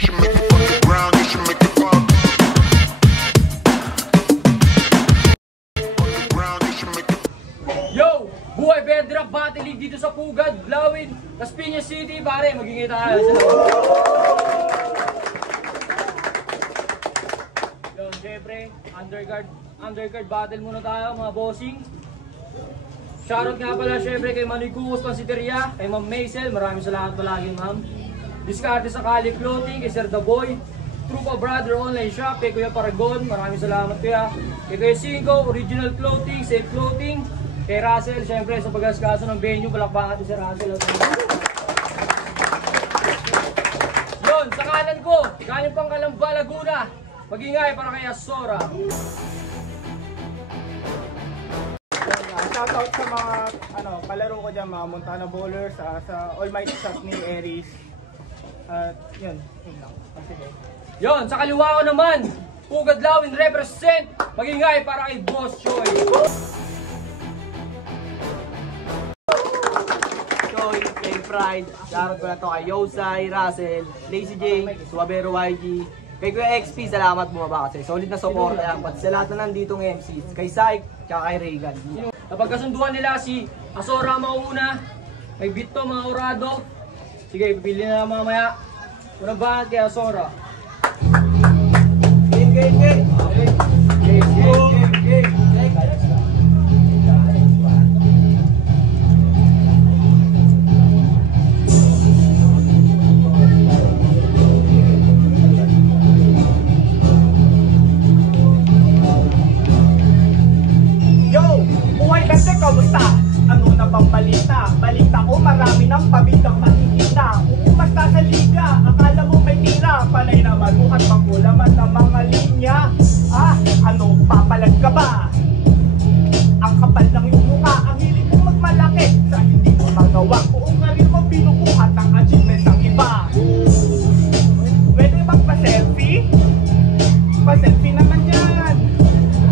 should make it fuck the ground, you should make it pop. Fuck the ground, you should make it. Yo! Buhay Bedrock Battle League dito sa Pugad, Blawin, Las Piñas City, pare, magiging tayo sa yun, syempre, undercard battle muna tayo mga bossing. Shoutout nga pala syempre kay Manigugos Pansiteria, kay Ma'am Maisel, maraming salamat palagi ma'am. Diskarte sa Kali Clothing, kay Sir The Boy, Trupa Brother Online Shop, kay Kuya Paragon, maraming salamat kuya. Kay Kuya Cinco, Original Clothing, Safe Clothing, kay Russell, syempre sa pag-askaso ng venue, palakpakan natin si Russell. Yun, sa kanan ko, galing pang Calamba, Laguna, mag-ingay para kay Asora. Shoutout sa mga palaro ko dyan, mga Montana Bowlers, sa Almighty Shop ni Aries. At yun lang. Sige. Yun, sa kaliwa ko naman, Pugad Lawin represent, mag-ingay para kay Boss Choi. Choi, kay Pride, shoutout ko na to kay Yosai, Russell, Lazy J, Suabero YG, kay Kuya XP, salamat bumaba kasi solid na support yan, pati sa lahat na nanditong MCs, kay Syke, tsaka kay Reagan. Napagkasunduan nila si Asora mauna, may Bito mga Orado. Sige, pipili na lang mamaya. Unang bahat kay Asora. Game. Kamusta? Ano na bang balita? Balita ko marami ng pabitang makikita. Umasta sa liga, akala mo may tira. Panay naman buhat magkulaman ng mga linya. Ano, papalag ka ba? Ang kapal ng iyong mukha, ang hilig mong magmalaki. Sa hindi mo magawa, kung ngayon mo binubuhat ang achievements ng iba. Pwede bang pa-selfie? Pa-selfie naman yan.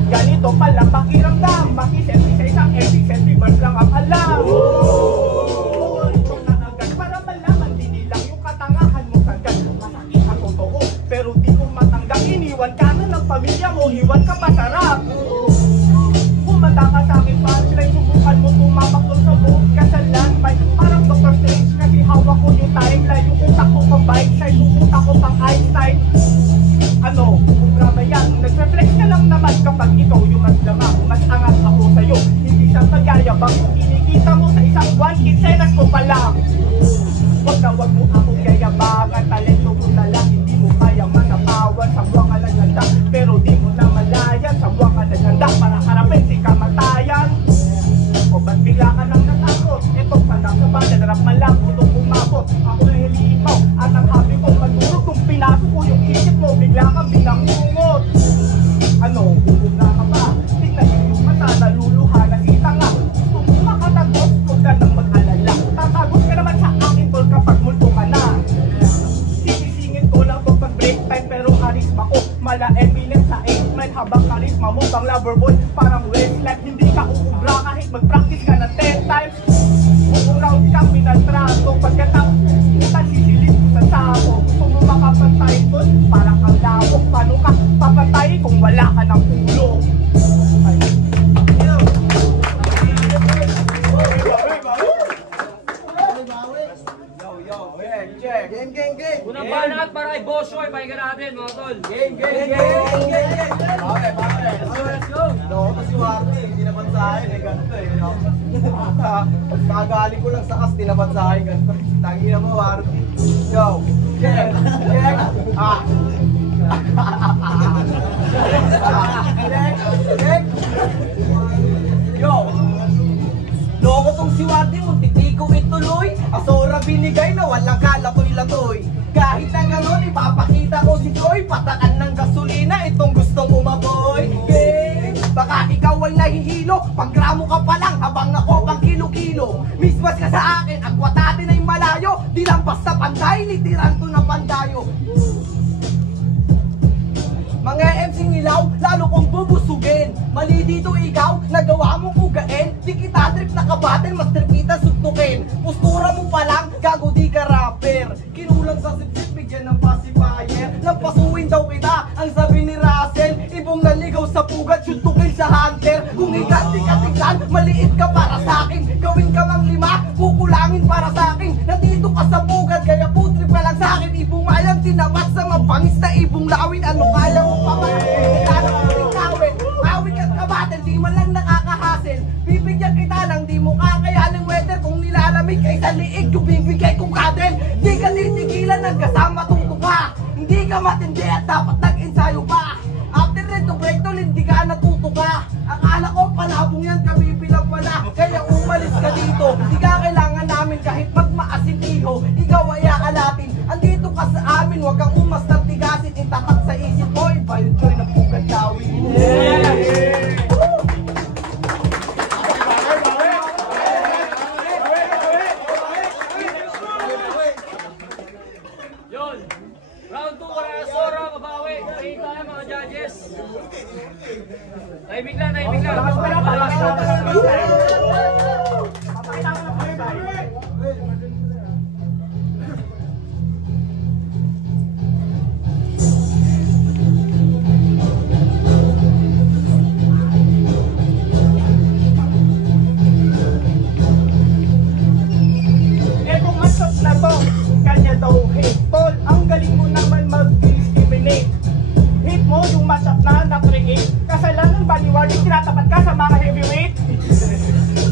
Ganito pala pakiramdam, maki-selfie sa isang epic selfie bars lang ang alam. Ito na agad para malaman din nilang yung katangahan mo sagad. Masakit ang totoo, pero di ko matanggap. Iniwan ka na ng pamilya mo, iwan ka pa sarap. Kumanda ka sa akin, punchline, subukan mo tumapak doon sa buong kasalan. Parang Dr. Strange kasi hawak ko yung timeline. Yung utak ko pang bike side, yung utak ko pang Einstein. Ano, programa yan, nag-reflex ka lang naman kapag ikaw yung mas lamang, mas angat ako sa'yo. Hindi siya magyayabang, kinikita mo sa isang buwan, kinsenas ko pa lang. Wag mo akong yayabangan, talento ko na lang, hindi mo kaya manapawan. Sa buwang ka naganda, pero di mo na malayan. Sa buwang ka naganda, para harapin si kamatayan. O ba't bigla ka nang natakot? Itong pandang sa ba, nadarap man lang, utong umabot. Ako na hilimaw, at ang habi ko magdurog. Kung pinasok ko yung isip mo, bigla kang binangungot. Ano, bubugla ka ba? Tingnan yung mata, naluluha, nakita nga. Gusto mo makatagos, huwag ka nang mag-alala. Tatagos ka naman sa akin, tol, kapag multo ka na. Sinisingin ko lang to pag break time, pero karisma ko mala Eminem sa 8-9. Habang karisma mo bang lover boy, parang Westlife. Hindi ka uubra kahit mag-practice ka na 10 times. Buong round kang pinatrato, pagkatapos kita sisilip ko sa sabo. Gusto mo makapantay doon, parang kang lawok. Paano ka papatay kung wala ka ng ulo? Game. Unang banat para kay Boss Choi, pahinga natin mga tol. Game. Let's go. Loko si Warty, hindi naman sa akin eh, ganito eh. Kagaling ko lang sa kas, di naman sa akin ganito. Tangina mo Warty. Yo. Check. Yo. Loko tong si Warty, muntik-tiko ituloy. Asora binigay na walang kalatoy-latoy. Kahit na gano'n, ipapakita ko si Joy. Pataan ng gasolina, itong gustong umaboy. Baka ikaw ay nahihilo, pag gramo ka pa lang, habang ako pang kilo-kilo. Mismas ka sa akin, agwat natin ay malayo. Di lang basta pantay, litiran to na pandayo. Mga MC'ng ilaw, lalo kong bubusugin. Mali dito ikaw, nagawa mong ugain. Di kita trip na kabatin, mas trip kita suntukin. Postura mo pa lang, gago di ka rapper. Kinulang sa sip-sip, bigyan ng pacifier. Lampasuin daw kita, ang sabi ni Russell. Ibong naligaw sa pugat, shoot to kill sa hunter. Kung higanti ka tignan, maliit ka para sa akin. Gawin ka mang 5, kukulangin para sa akin. Nandito ka sa pugat, kaya putrip ka lang sa akin. Ibong mayang tinamat sa mapangis na ibong lawin. Ano kaya mo pa man? Kailangan mo rin kawin. Awit at kabatin, di man lang nakakahasil. Bibigyan kita ng di mo kakayaning weather. Kung nilalamig kay sa liig, yung bibigay kong kadel. Di ka titigilan, nagkasama tutuka. Hindi ka matindi at dapat nag-ensayo pa. After nito break tol, hindi ka natuto ka. Akala ko palabong yan, kami bilang pala. Kaya umalis ka dito, hindi ka kailangan namin kahit magmaasin iho. Ikaw ay aalatin, andito ka sa amin. Huwag kang umas ng tigasin, itatak sa isip mo. Iba yung joy ng pugat gawin. Yun. Round 2, wala na Sora, mabawi. Pahingi tayo mga judges. Tahimik lang, tahimik lang. Etong matchup na to, kanya daw hate. Tol, ang galing mo naman mag-discriminate. Hate mo yung matchup na na-create. Kasalanan ba ni Warwick, tinatapat ka sa mga heavyweight?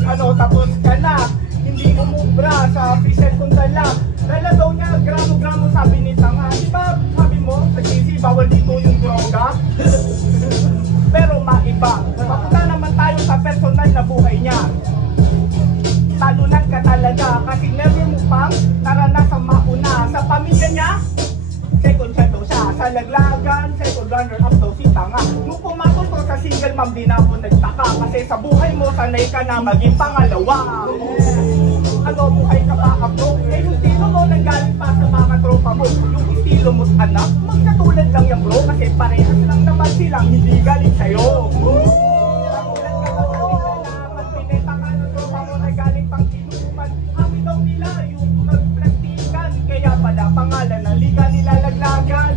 Ano, tapos ka na, hindi umubra sa preset kong dala. Dala daw niya, gramo-gramo sabi ni Tanga. Di ba sabi mo, sa GC, bawal dito yung droga? Pero maiba, papunta naman tayo sa personal na buhay niya. Talunan ka talaga kasi never mo pang naranasan mauna. Sa pamilya niya, second siya daw siya. Sa laglagan, second runner up daw si Tanga. Nung pumasok ko sa single mom, di na ako nagtaka. Kasi sa buhay mo, sanay ka na maging pangalawa. Ano, buhay ka pa bro? Eh yung estilo mo nanggaling pa sa mga tropa mo. Yung estilo mo't anak, magkatulad lang yan bro. Kasi parehas lang naman silang hindi galing sa'yo. Pangalan ng liga nilalaglagan.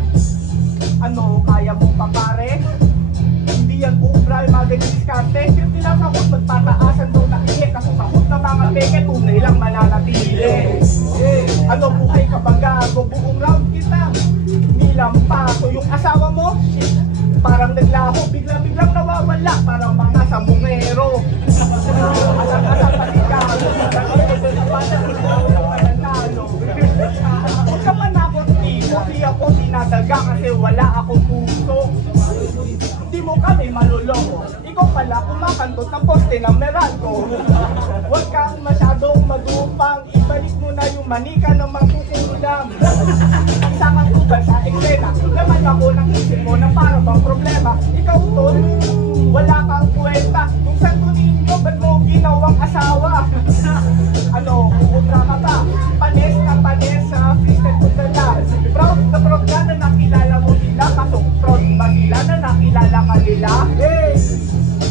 Ano, kaya mong papare? Hindi yan ubra, yung mga ganyan diskarte. Yung tinasakot, magpataasan daw na ihi. Kasi sakot na mga peke, tunay lang mananatili. Ano, buhay ka ba gago? Buong round kita, nilampa. So yung asawa mo, shit, parang naglaho. Biglang nawawala, parang mga samungero. Alang-alang patigalo. Huwag ka man ako di ako dinadaga kasi wala akong puso. Di mo kami maluloko. Ikaw pala kumakantot ng poste ng Meralco. Huwag kang masyadong magupang. Ibalik mo na yung manika ng magkukulam. Ang sakang tugal sa eksena. Naman ako ng isip mo na para bang problema. Ikaw tol, wala kang kwenta. Kung Santo Niño, ba't mo ginawang asawa? Ano, kukutra ka pa? Panis sa freestyle kundala. Proud na proud ka na nakilala mo sila. Kasong proud ba sila na nakilala ka nila?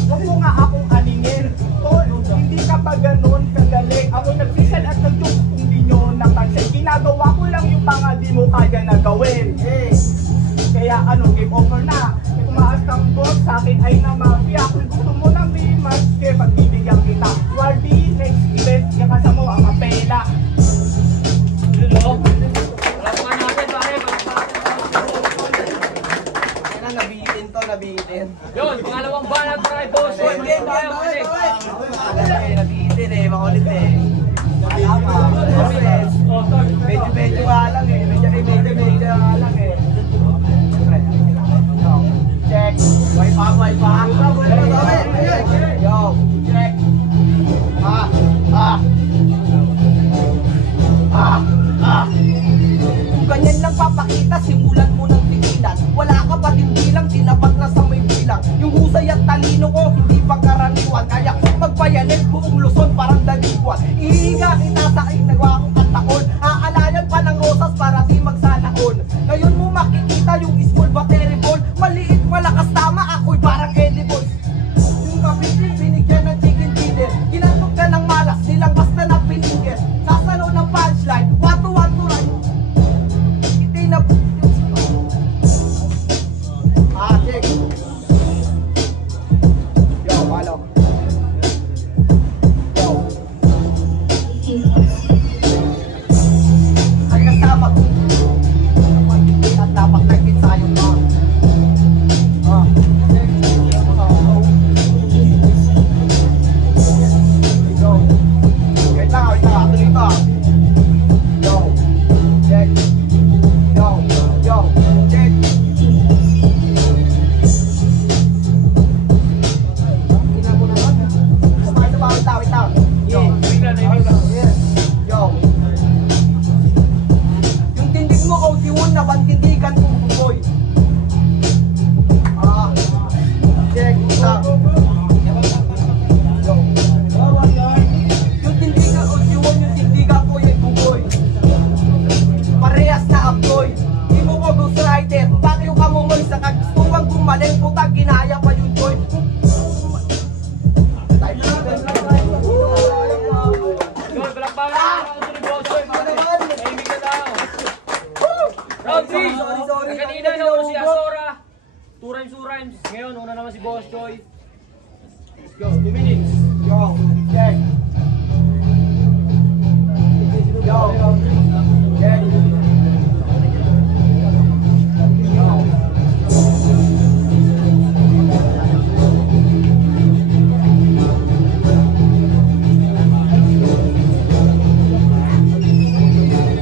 Huwag mo nga akong aningin. Tol, hindi ka pa ganun kadali. Ako nag-freestyle at nag-joke kung di nyo napansin. Ginagawa ko lang yung mga di mo kaya na gawin. Kaya ano, game over na. Tumaas kang boss, sa akin ay na mafia. Kung gusto mo ng rematch, kaya pagbibigyan kita. Wardy, next event, yakasa mo ang kapela. Yun o. Wala pa natin, pare. Yan na, nabihitin. Yun, pangalawang banat para kay Boss. Game tayo, pare. Nabihitin eh, makulit eh. Wala pa. Oh, sorry. Medyo nga lang eh. Medyo nga lang eh. Ngayon, una naman si Boss Choi. Let's go, 2 minutes. Yo, check. Yo, check.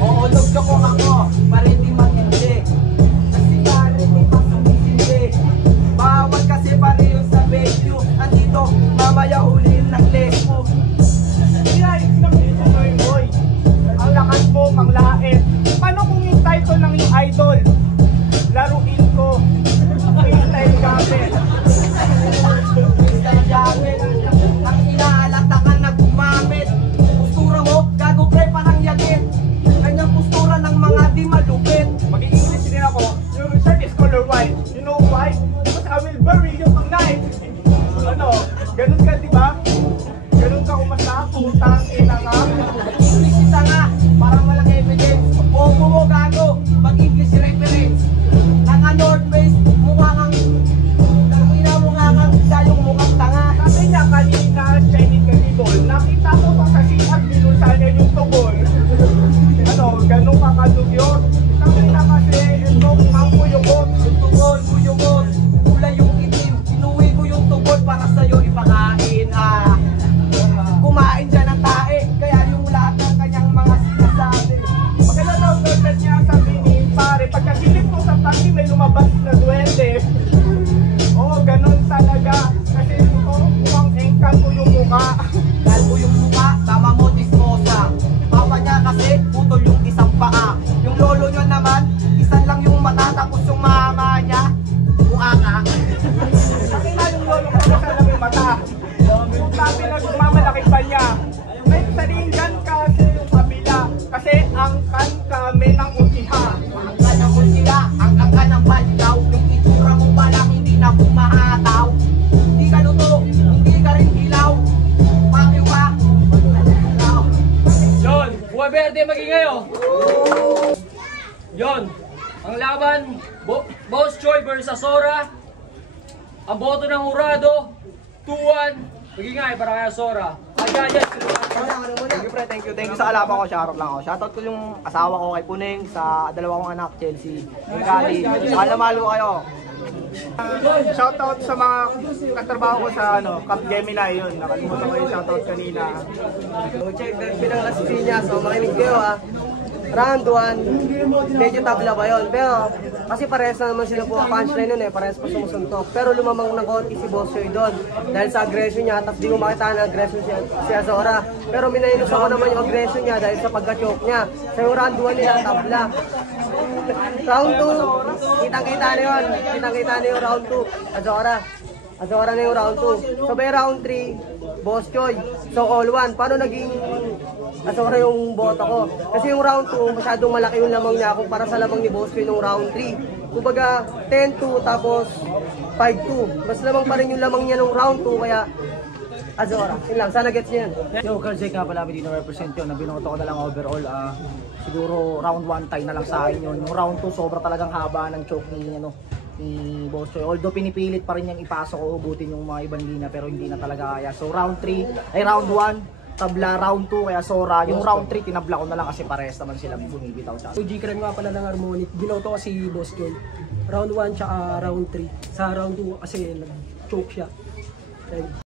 Oolog ka kung ako, para hindi matindi. Kasi pare di pa sumisindi. Bawal kasi pare yung sa venue. Andito, mamaya huliin ng lesbo. Kaya, boy. Ang lakas mo, manglait. Paano kung yung title ng yung idol? Laruin ko. Freestyle gamit. Freestyle gamit. Ang inaalata ka na gumamit. Postura mo, gago pre parang yagit. Ganyang postura ng mga di malupit. Mag-i-English din ako. Your shirt is color white. You know why? Because I will bury you tonight. Ano? Ganun ka, di ba? Ganun ka umasa. Putang ina nga. English isa nga, parang walang evidence. Opo mo gago, mag-English reference. Naka North Face, mukha kang ina mukha kang dayong mukhang tanga. Sabi niya kanina, Chinese Cannibal. Nakita ko pa sa CR, binulsa niya yung tubol. Ano? Ganun ka kadugyot. Sabi na kasi, ito, ang kuyukot. Yung tugol, kuyungon, kulay yung itim. Inuwi ko yung tugol para sa'yo ipakain. Kumain dyan ng tae, kaya yung lahat ng kanyang mga sinasabi. Maganda daw girlfriend niya sabi ni pare, pagkasilip ko sa taxi may lumabas na duwende. Oo, ganun talaga. Kasi ito, mukhang engkan ko yung mukha. Kalbo yung mukha, tama mo dismosa. Papa niya kasi, putol yung isang paa. Yung lolo niya naman, isan lang yung mata, tapos yung mama niya, mukha ka. Sabi na yung lolo ko nasa lang yung mata. Sabi na gumamalaki pa niya. May saringan kasi yung kabila. Kasi ang kan kami ng utiha. Ang kanyang sila, ang kanyang baligaw. Yung itsura mo palang hindi na kumahataw. Hindi ka luto, hindi ka rin hilaw. Pakiw ka. Yon, Buhay Verde magingay oh. Yon, ang laban, Boss Choi versus Azora. Ang boto ng hurado, 2-1. Magingay para kay Azora. Agayan, Thank you, pre. Thank you. Thank you sa kalaban ko. Shoutout lang ako. Shoutout ko yung asawa ko kay Puning, sa dalawa kong anak, Chelsea, Gali. Mahal na mahal ko kayo. Shoutout sa mga katrabaho ko sa Cap Gemini yun. Nakalimutan ko yung shoutout kanina. Check bilang Las Piñas. So, makinig kayo ha. Round 1, medyo tabla ba yun? Pero, kasi parehas na naman sila po punchline nun eh. Parehas pa sumusuntok. Pero lumamang ng konti si Boss Choi doon. Dahil sa aggression niya, tapos di ko makita na aggression si Azora. Pero minayos ako naman yung aggression niya dahil sa pagka-choke niya. Sa yung round 1 nila, tabla. Round 2, kitang-kita na yun. Kitang-kita na yung round 2. Azora na yung round 2. So by round 3, Boss Choi. So all 1. Paano naging Azora yung boto ko? Kasi yung round 2, masyadong malaki yung lamang niya kumpara sa lamang ni Boss Choi nung round 3. Kumbaga 10-2 tapos 5-2. Mas lamang pa rin yung lamang niya nung round 2 kaya Azora. Yun lang, sana gets niyo yan. Yo, Carl Jake nga pala, dito represent yun. Nabinoto ko na lang overall. Siguro round 1 tie na lang sa akin yun. Yung round 2, sobra talagang haba ng choke ni Boss Choi. Although pinipilit pa rin niyang ipasok o hugutin yung mga ibang lina pero hindi na talaga kaya. So round 1, tabla round 2 kaya Sora. Yung round 3 tinabla ko na lang kasi parehas naman sila bumibitaw sa akin. G-Creme nga pala ng Harmonic, binoto ko si Boss Choi. Round 1 tsaka round 3. Sa round 2 kasi nag-choke siya.